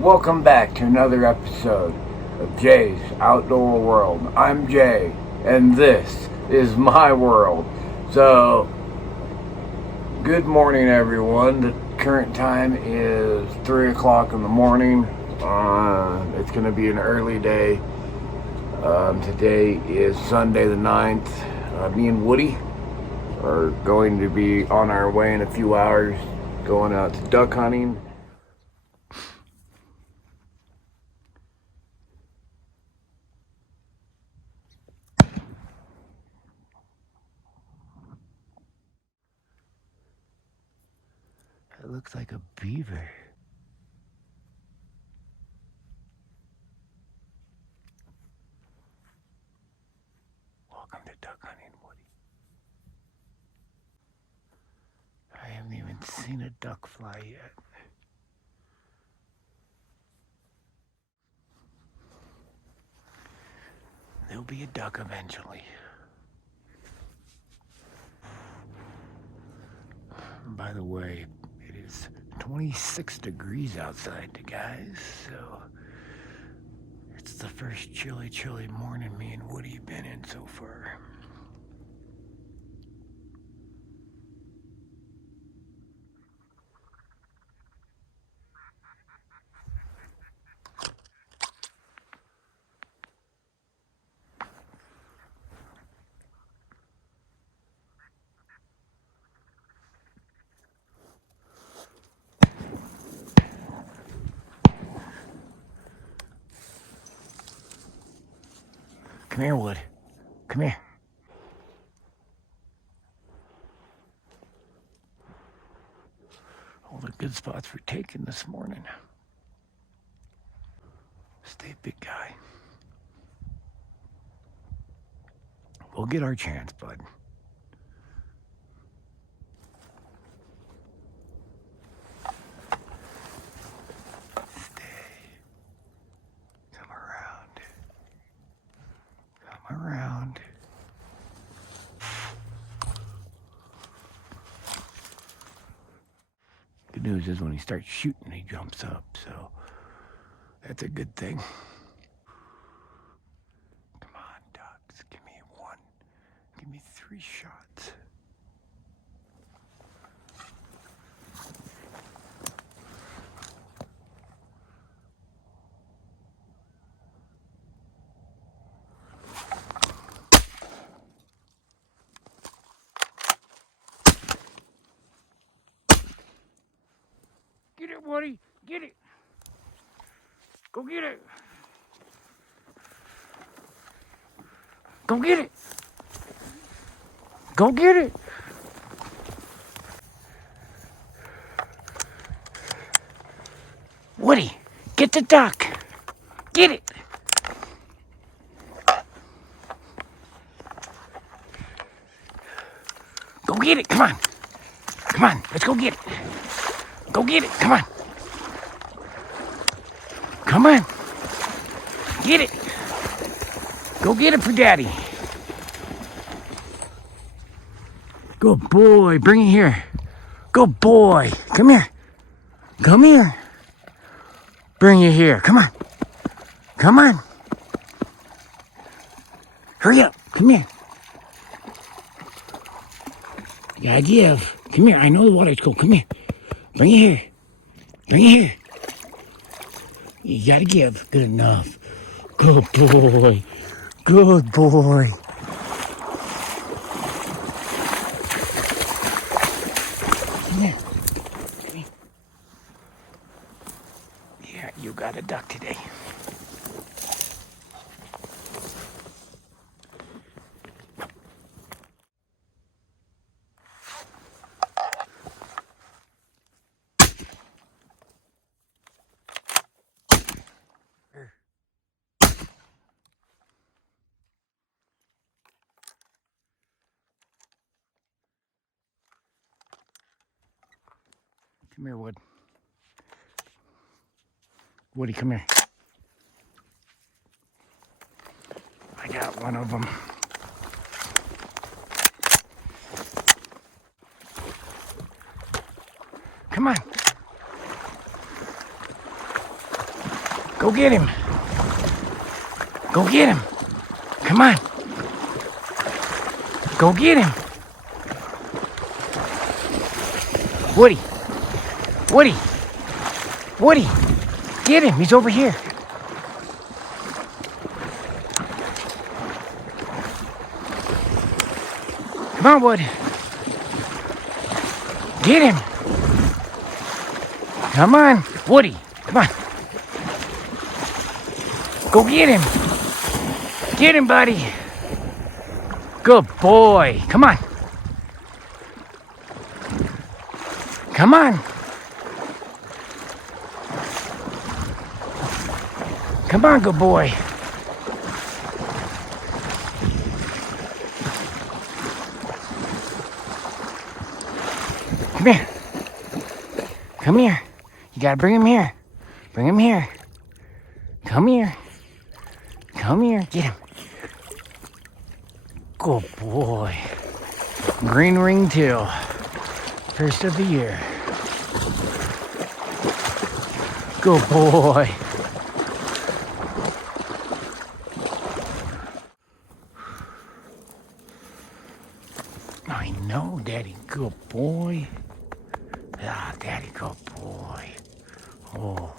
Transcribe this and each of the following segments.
Welcome back to another episode of Jay's Outdoor World. I'm Jay, and this is my world. So, good morning, everyone. The current time is 3 o'clock in the morning. It's going to be an early day. Today is Sunday the 9th. Me and Woody are going to be on our way in a few hours, going out to duck hunting. It looks like a beaver. Welcome to duck hunting, Woody. I haven't even seen a duck fly yet. There'll be a duck eventually. By the way, it is 26 degrees outside, guys, so it's the first chilly morning me and Woody have been in so far. Come here, Wood. Come here. All the good spots were taken this morning. Stay big guy. We'll get our chance, bud. Around. Good news is when he starts shooting, he jumps up, so that's a good thing. Come on, ducks, give me one. Give me 3 shots. Get it, Woody. Get it. Go get it. Go get it. Go get it. Woody, get the duck. Get it. Go get it. Come on. Come on. Let's go get it. Go get it. Come on. Come on. Get it. Go get it for Daddy. Good boy. Bring it here. Good boy. Come here. Come here. Bring it here. Come on. Come on. Hurry up. Come here. You gotta give. Come here. I know the water's cold. Come here. Bring it here. Bring it here. You gotta give. Good enough. Good boy. Good boy. Come here. Come here. Yeah, you got a duck today. Come here, Wood. Woody, come here. I got one of them. Come on. Go get him. Go get him. Come on. Go get him. Woody. Woody. Woody. Get him. He's over here. Come on, Wood. Get him. Come on. Woody. Come on. Go get him. Get him, buddy. Good boy. Come on. Come on. Come on, good boy. Come here. Come here. You gotta bring him here. Bring him here. Come here. Come here. Get him. Good boy. Green ringtail. First of the year. Good boy. I know, Daddy. Good boy. Ah, Daddy, good boy. Oh.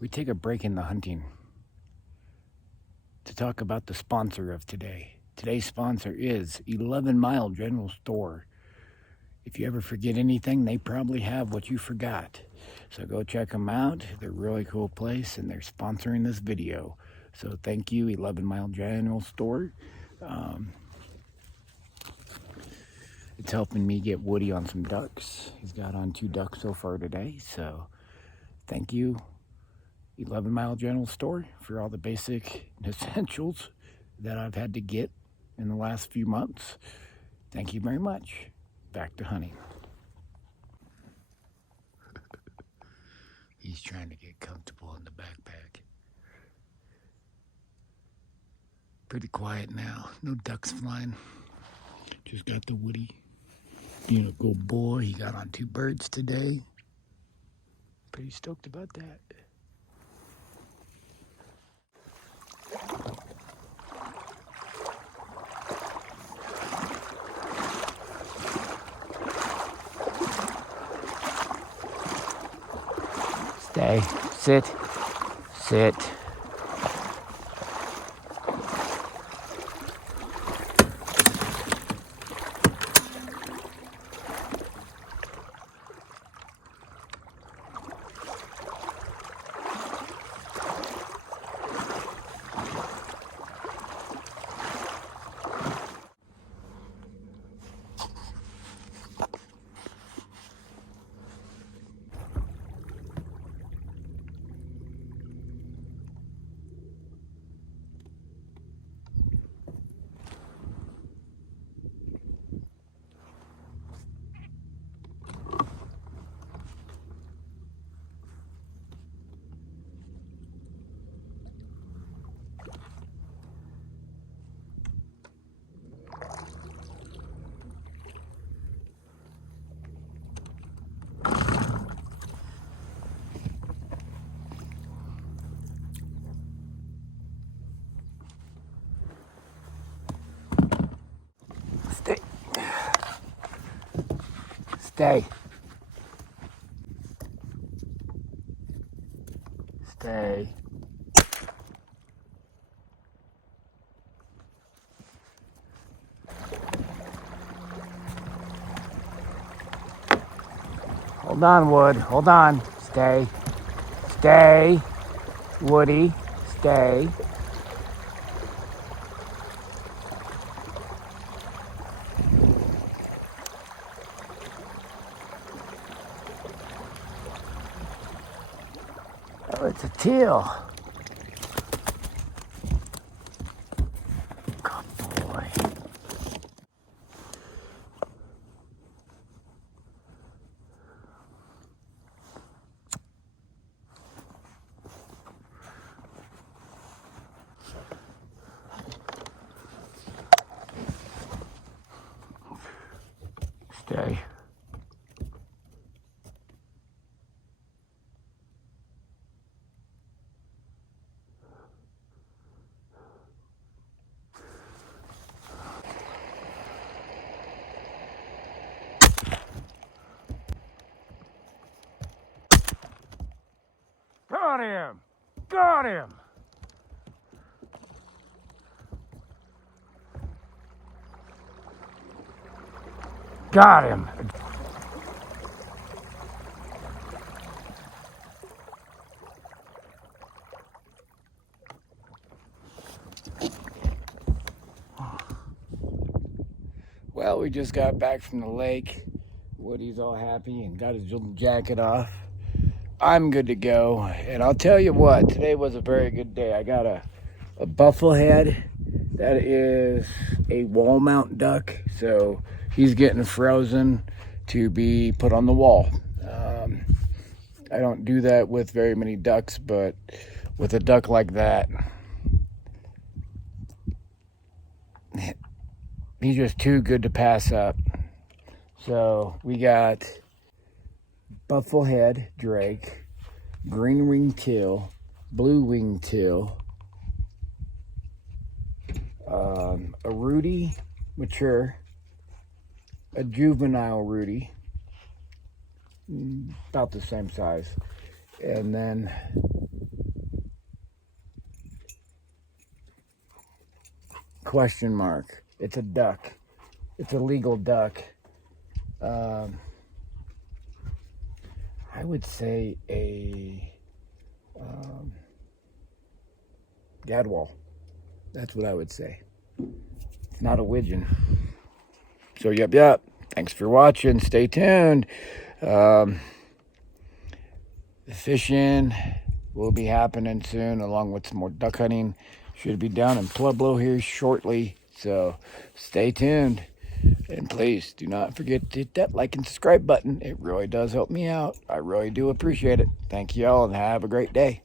We take a break in the hunting to talk about the sponsor of today. Today's sponsor is 11 Mile General Store. If you ever forget anything, they probably have what you forgot. So go check them out. They're a really cool place, and they're sponsoring this video. So thank you, 11 Mile General Store. It's helping me get Woody on some ducks. He's got on 2 ducks so far today. So thank you, 11 Mile General Store, for all the basic essentials that I've had to get in the last few months. Thank you very much. Back to hunting. He's trying to get comfortable in the backpack. Pretty quiet now. No ducks flying. Just got the Woody being a good boy. He got on 2 birds today. Pretty stoked about that. Stay. Sit. Sit. Stay. Stay. Stay. Hold on, Wood. Hold on. Stay. Stay. Woody. Stay. Oh, it's a teal. Good boy. day. Got him! Got him! Got him! Well, we just got back from the lake. Woody's all happy and got his little jacket off. I'm good to go. And I'll tell you what, today was a very good day. I got a bufflehead. That is a wall mount duck. So he's getting frozen to be put on the wall. I don't do that with very many ducks, but with a duck like that, he's just too good to pass up. So we got bufflehead drake, green wing teal, blue wing teal, a Rudy mature, a juvenile Rudy, about the same size, and then question mark. It's a duck. It's a legal duck. I would say a gadwall. That's what I would say. It's not a widgeon. So yep. Thanks for watching. Stay tuned. The fishing will be happening soon, along with some more duck hunting. Should be down in Pueblo here shortly. So stay tuned. And please do not forget to hit that like and subscribe button. It really does help me out. I really do appreciate it. Thank you all and have a great day.